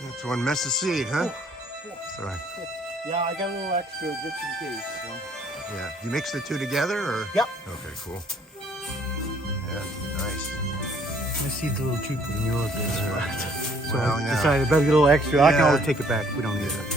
That's one mess of seed, huh? Sorry. Yeah, I got a little extra just in case. So. Yeah. You mix the two together, or? Yep. Okay, cool. Yeah, nice. My seed's a little cheaper than yours is. So Well, I yeah. decided I better get a little extra. I can Yeah. always take it back. We don't need it.